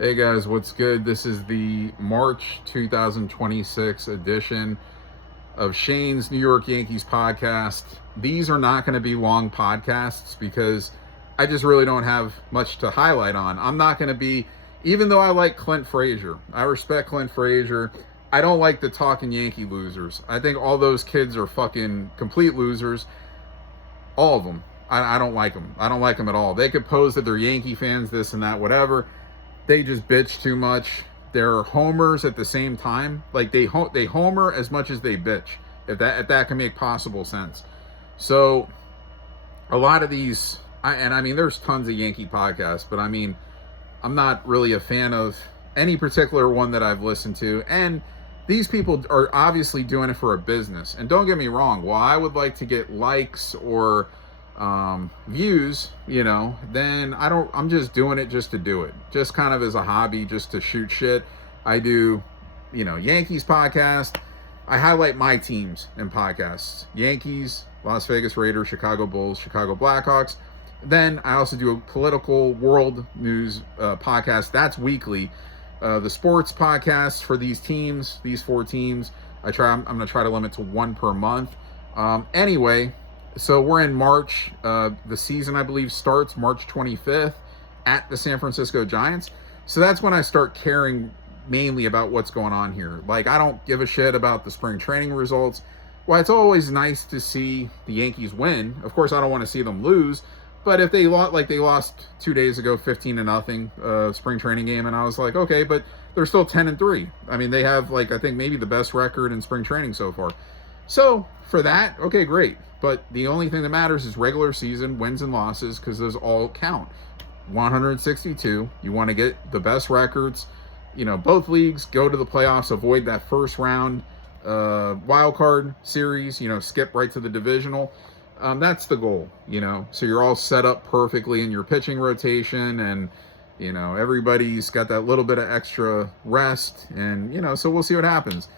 Hey guys, what's good? This is the March 2026 edition of Shane's New York Yankees podcast. These are not going to be long podcasts because I just really don't have much to highlight on. I'm not going to be, even though I like Clint Frazier, I respect Clint Frazier, I don't like the talking Yankee losers. I think all those kids are fucking complete losers. All of them. I don't like them. I don't like them at all. They could pose that they're Yankee fans, this and that, whatever. They just bitch too much. They're homers at the same time. Like they homer as much as they bitch. If that can make possible sense. So a lot of these, I mean, there's tons of Yankee podcasts, but I mean, I'm not really a fan of any particular one that I've listened to. And these people are obviously doing it for a business. And don't get me wrong, while I would like to get likes or views, then I'm just doing it just to do it, just kind of as a hobby, just to shoot shit. I do, Yankees podcast. I highlight my teams in podcasts: Yankees, Las Vegas Raiders, Chicago Bulls, Chicago Blackhawks. Then I also do a political world news podcast. That's weekly. The sports podcast for these teams, these four teams, I'm going to try to limit to one per month. Anyway, so we're in March. The season, I believe, starts March 25th at the San Francisco Giants. So that's when I start caring mainly about what's going on here. Like, I don't give a shit about the spring training results. Well, it's always nice to see the Yankees win. Of course, I don't want to see them lose. But if they lost 2 days ago, 15-0, spring training game, and I was like, okay, but they're still 10-3. I mean, they have I think maybe the best record in spring training so far. So for that, okay, great. But the only thing that matters is regular season wins and losses, because those all count. 162. You want to get the best records. Both leagues go to the playoffs, avoid that first round wild card series. Skip right to the divisional. That's the goal, so you're all set up perfectly in your pitching rotation, and, everybody's got that little bit of extra rest, and, so we'll see what happens.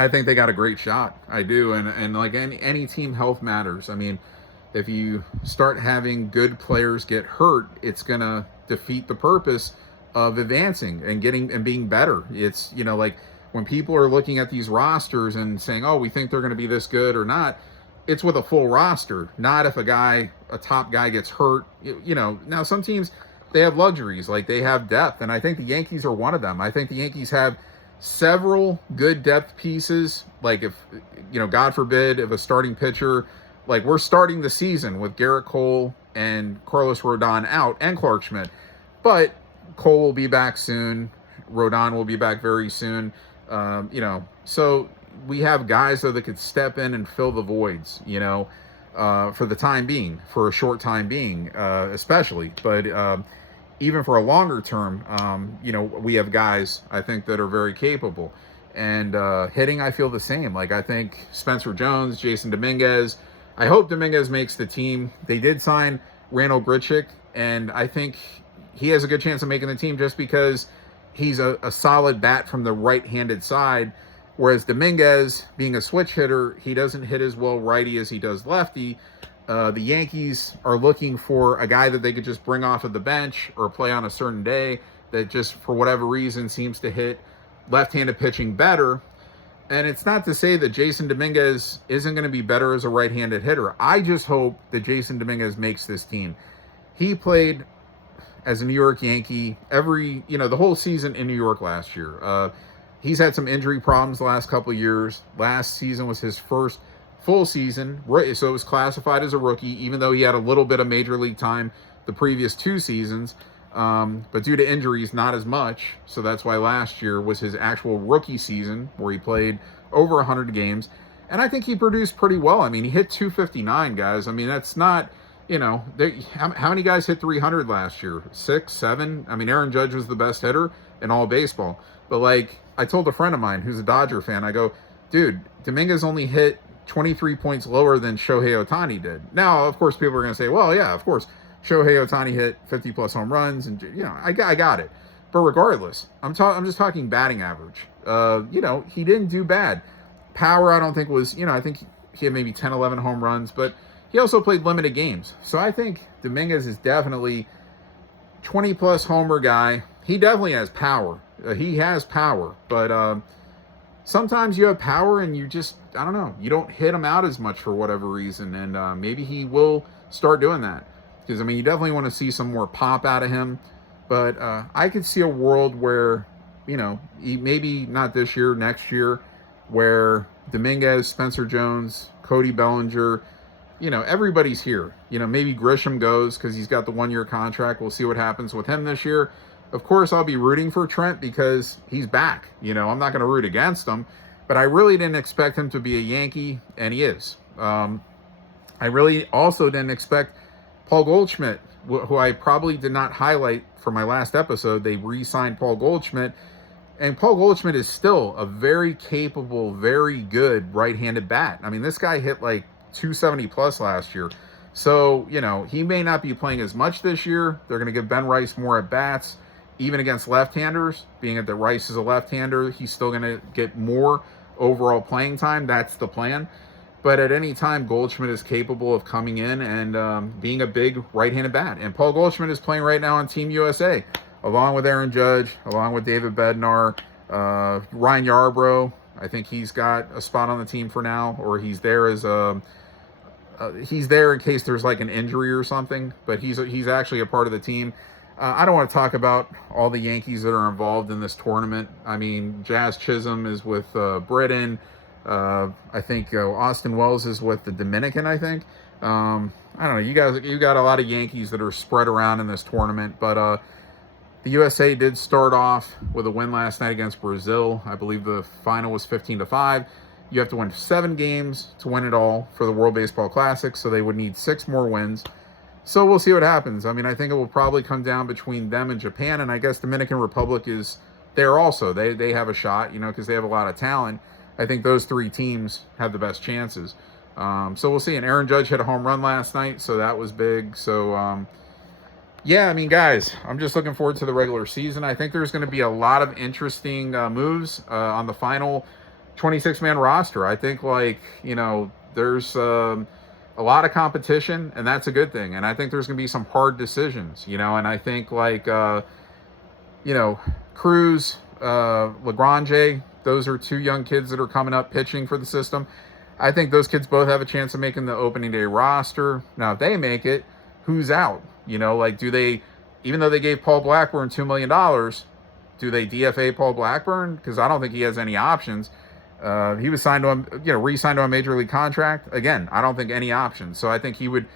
I think they got a great shot. I do. And like any team, health matters. I mean, if you start having good players get hurt, it's going to defeat the purpose of advancing and being better. It's, like when people are looking at these rosters and saying, oh, we think they're going to be this good or not, it's with a full roster, not if a top guy gets hurt. Now some teams, they have luxuries, like they have depth, and I think the Yankees are one of them. I think the Yankees have several good depth pieces. Like if, God forbid, if a starting pitcher, like we're starting the season with Garrett Cole and Carlos Rodon out and Clark Schmidt, but Cole will be back soon. Rodon will be back very soon. So we have guys that could step in and fill the voids, for the time being, for a short time being, especially. But even for a longer term, we have guys, I think, that are very capable. And hitting, I feel the same. Like, I think Spencer Jones, Jason Dominguez, I hope Dominguez makes the team. They did sign Randall Grichuk, and I think he has a good chance of making the team just because he's a solid bat from the right-handed side. Whereas Dominguez, being a switch hitter, he doesn't hit as well righty as he does lefty. The Yankees are looking for a guy that they could just bring off of the bench or play on a certain day that just, for whatever reason, seems to hit left-handed pitching better. And it's not to say that Jason Dominguez isn't going to be better as a right-handed hitter. I just hope that Jason Dominguez makes this team. He played as a New York Yankee the whole season in New York last year. He's had some injury problems the last couple of years. Last season was his first full season, so it was classified as a rookie, even though he had a little bit of major league time the previous two seasons. But due to injuries, not as much. So that's why last year was his actual rookie season, where he played over 100 games. And I think he produced pretty well. I mean, he hit 259, guys. I mean, that's not, how many guys hit 300 last year? 6, 7? I mean, Aaron Judge was the best hitter in all baseball. But, I told a friend of mine who's a Dodger fan, I go, dude, Dominguez only hit 23 points lower than Shohei Ohtani did. Now, of course, people are going to say, well, yeah, of course, Shohei Ohtani hit 50-plus home runs, and, I got it. But regardless, I'm just talking batting average. He didn't do bad. Power, I don't think was, I think he had maybe 10, 11 home runs, but he also played limited games. So I think Dominguez is definitely 20 plus homer guy. He definitely has power. He has power, but sometimes you have power and you just, I don't know, you don't hit him out as much for whatever reason. And maybe he will start doing that. Because, I mean, you definitely want to see some more pop out of him. But I could see a world where, maybe not this year, next year, where Dominguez, Spencer Jones, Cody Bellinger, everybody's here. Maybe Grisham goes because he's got the 1-year contract. We'll see what happens with him this year. Of course, I'll be rooting for Trent because he's back. I'm not going to root against him, but I really didn't expect him to be a Yankee, and he is. I really also didn't expect Paul Goldschmidt, who I probably did not highlight for my last episode. They re-signed Paul Goldschmidt, and Paul Goldschmidt is still a very capable, very good right-handed bat. I mean, this guy hit like 270 plus last year. So, he may not be playing as much this year. They're going to give Ben Rice more at bats. Even against left-handers, being that Rice is a left-hander, he's still going to get more overall playing time. That's the plan. But at any time, Goldschmidt is capable of coming in and being a big right-handed bat. And Paul Goldschmidt is playing right now on Team USA, along with Aaron Judge, along with David Bednar, Ryan Yarbrough. I think he's got a spot on the team for now, or he's there as he's there in case there's like an injury or something. But he's actually a part of the team. I don't want to talk about all the Yankees that are involved in this tournament. I mean, Jazz Chisholm is with Britain. I think Austin Wells is with the Dominican, I think. I don't know. You got a lot of Yankees that are spread around in this tournament. But the USA did start off with a win last night against Brazil. I believe the final was 15-5. You have to win 7 games to win it all for the World Baseball Classic, so they would need 6 more wins. So we'll see what happens. I mean, I think it will probably come down between them and Japan, and I guess Dominican Republic is there also. They have a shot, because they have a lot of talent. I think those 3 teams have the best chances. So we'll see. And Aaron Judge hit a home run last night, so that was big. So, yeah, I mean, guys, I'm just looking forward to the regular season. I think there's going to be a lot of interesting moves on the final 26-man roster. I think, there's a lot of competition, and that's a good thing. And I think there's going to be some hard decisions, and I think Cruz, Lagrange, those are 2 young kids that are coming up pitching for the system. I think those kids both have a chance of making the opening day roster. Now, if they make it, who's out? Do they, even though they gave Paul Blackburn $2 million, do they DFA Paul Blackburn? Because I don't think he has any options. He was signed to re-signed to a major league contract. Again, I don't think any options. So I think he would,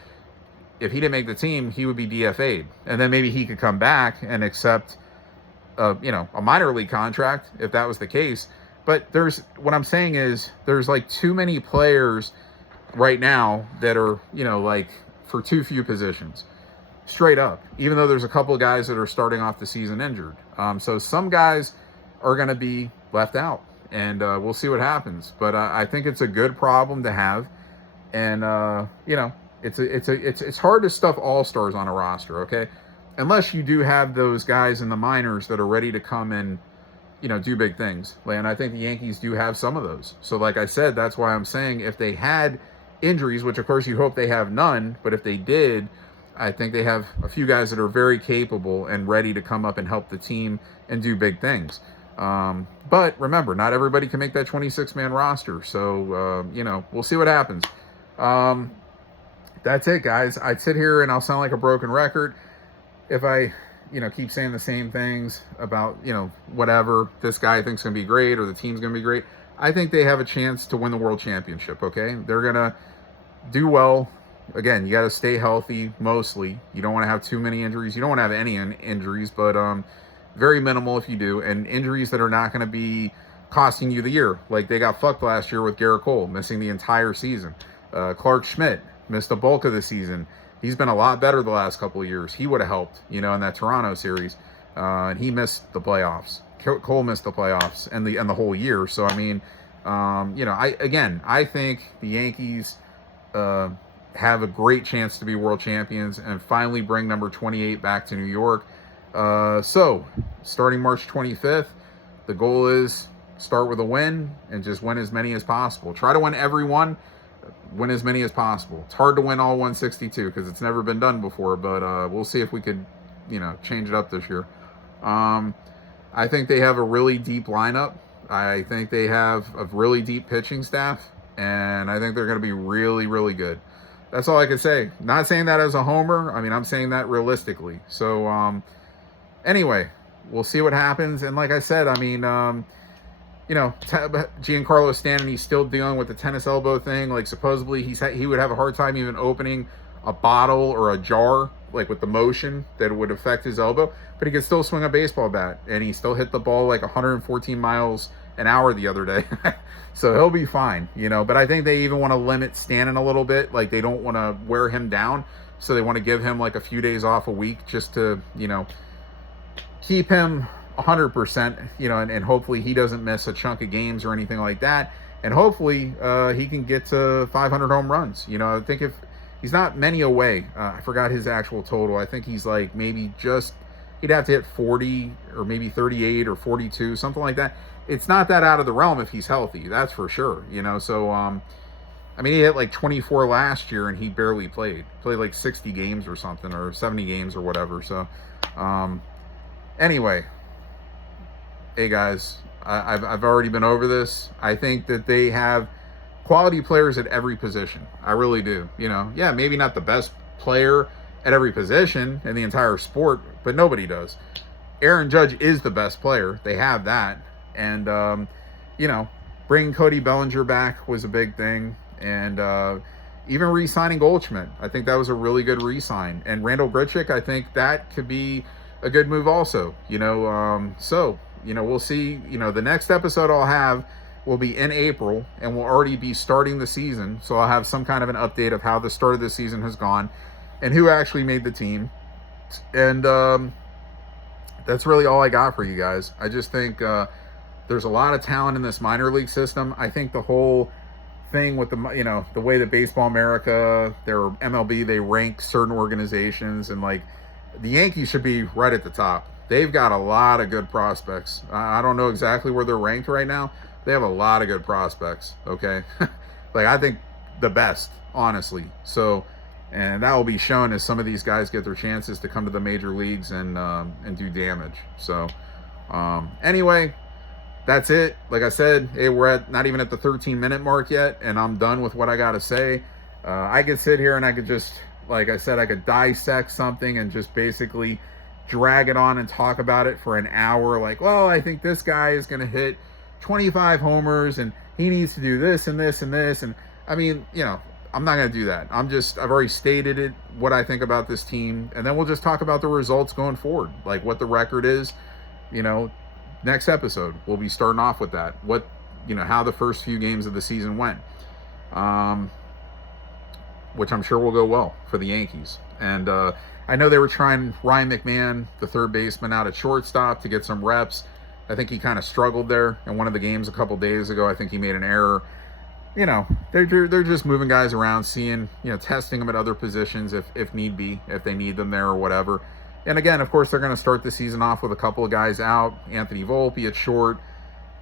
if he didn't make the team, he would be DFA'd. And then maybe he could come back and accept, a minor league contract if that was the case. But what I'm saying is there's too many players right now that are, for too few positions. Straight up. Even though there's a couple of guys that are starting off the season injured. So some guys are going to be left out. And we'll see what happens. But I think it's a good problem to have. And, it's hard to stuff all-stars on a roster, okay? Unless you do have those guys in the minors that are ready to come and, do big things. And I think the Yankees do have some of those. So like I said, that's why I'm saying if they had injuries, which of course you hope they have none, but if they did, I think they have a few guys that are very capable and ready to come up and help the team and do big things. But remember, not everybody can make that 26-man roster. So, we'll see what happens. That's it, guys. I'd sit here and I'll sound like a broken record if I, keep saying the same things about, whatever this guy thinks going to be great or the team's going to be great. I think they have a chance to win the world championship, okay? They're going to do well. Again, you got to stay healthy mostly. You don't want to have too many injuries. You don't want to have any injuries, but very minimal if you do. And injuries that are not going to be costing you the year. Like they got fucked last year with Garrett Cole, missing the entire season. Clark Schmidt missed the bulk of the season. He's been a lot better the last couple of years. He would have helped, in that Toronto series. And he missed the playoffs. Cole missed the playoffs and the whole year. So, I mean, I think the Yankees have a great chance to be world champions and finally bring number 28 back to New York. So, starting March 25th, the goal is start with a win and just win as many as possible. Try to win every one. Win as many as possible. It's hard to win all 162 because it's never been done before, but we'll see if we could, change it up this year. I think they have a really deep lineup. I think they have a really deep pitching staff, and I think they're going to be really, really good. That's all I can say. Not saying that as a homer. I mean, I'm saying that realistically. So, anyway, we'll see what happens. And like I said, I mean, Giancarlo Stanton, he's still dealing with the tennis elbow thing. Like, supposedly he would have a hard time even opening a bottle or a jar, like with the motion that would affect his elbow. But he could still swing a baseball bat, and he still hit the ball like 114 miles an hour the other day. So he'll be fine, But I think they even want to limit Stanton a little bit. Like, they don't want to wear him down. So they want to give him like a few days off a week just to, keep him 100%, and hopefully he doesn't miss a chunk of games or anything like that. And hopefully he can get to 500 home runs. I think if he's not many away, I forgot his actual total. I think he's like maybe he'd have to hit 40 or maybe 38 or 42, something like that. It's not that out of the realm if he's healthy. That's for sure. So, I mean, he hit like 24 last year and he barely played like 60 games or something, or 70 games or whatever. So, anyway, hey guys, I've already been over this. I think that they have quality players at every position. I really do. Yeah, maybe not the best player at every position in the entire sport, but nobody does. Aaron Judge is the best player. They have that. And, bringing Cody Bellinger back was a big thing. And even re-signing Goldschmidt, I think that was a really good re-sign. And Randall Grichuk, I think that could be a good move also. So, we'll see. The next episode I'll have will be in April, and we'll already be starting the season. So I'll have some kind of an update of how the start of the season has gone and who actually made the team. And that's really all I got for you guys. I just think there's a lot of talent in this minor league system. I think the whole thing with the way that Baseball America, their MLB, they rank certain organizations, and like the Yankees should be right at the top. They've got a lot of good prospects. I don't know exactly where they're ranked right now. They have a lot of good prospects, okay? Like, I think the best, honestly. So, and that will be shown as some of these guys get their chances to come to the major leagues and do damage. So, anyway, that's it. Like I said, hey, we're not even at the 13-minute mark yet, and I'm done with what I got to say. I could sit here and I could just, like I said, I could dissect something and just basically drag it on and talk about it for an hour. Like, well, I think this guy is going to hit 25 homers and he needs to do this and this and this. And I mean, I'm not going to do that. I've already stated it, what I think about this team. And then we'll just talk about the results going forward, like what the record is. Next episode, we'll be starting off with that. How the first few games of the season went. Which I'm sure will go well for the Yankees. And I know they were trying Ryan McMahon, the third baseman, out at shortstop to get some reps. I think he kind of struggled there in one of the games a couple days ago. I think he made an error. They're just moving guys around, seeing, testing them at other positions if need be, if they need them there or whatever. And again, of course, they're going to start the season off with a couple of guys out. Anthony Volpe at short,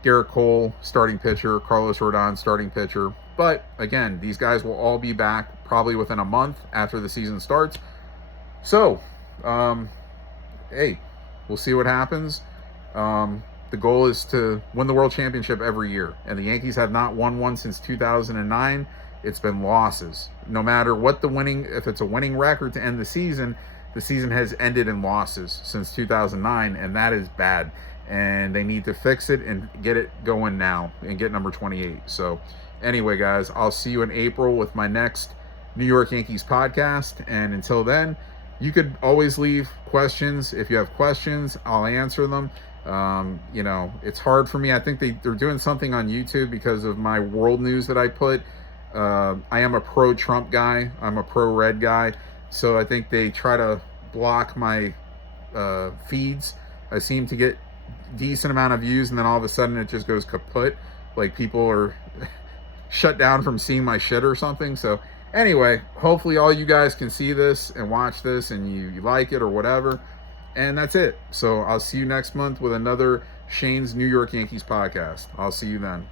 Garrett Cole, starting pitcher, Carlos Rodon, starting pitcher. But again, these guys will all be back probably within a month after the season starts. So, hey, we'll see what happens. The goal is to win the World Championship every year. And the Yankees have not won one since 2009. It's been losses. No matter what if it's a winning record to end the season has ended in losses since 2009, and that is bad. And they need to fix it and get it going now and get number 28. So anyway, guys, I'll see you in April with my next New York Yankees podcast. And until then, you could always leave questions. If you have questions, I'll answer them. It's hard for me. I think they're doing something on YouTube because of my world news that I put. I am a pro-Trump guy. I'm a pro-red guy. So I think they try to block my feeds. I seem to get decent amount of views, and then all of a sudden it just goes kaput. Like people are shut down from seeing my shit or something. So anyway, hopefully all you guys can see this and watch this and you like it or whatever. And that's it. So I'll see you next month with another Shane's New York Yankees podcast. I'll see you then.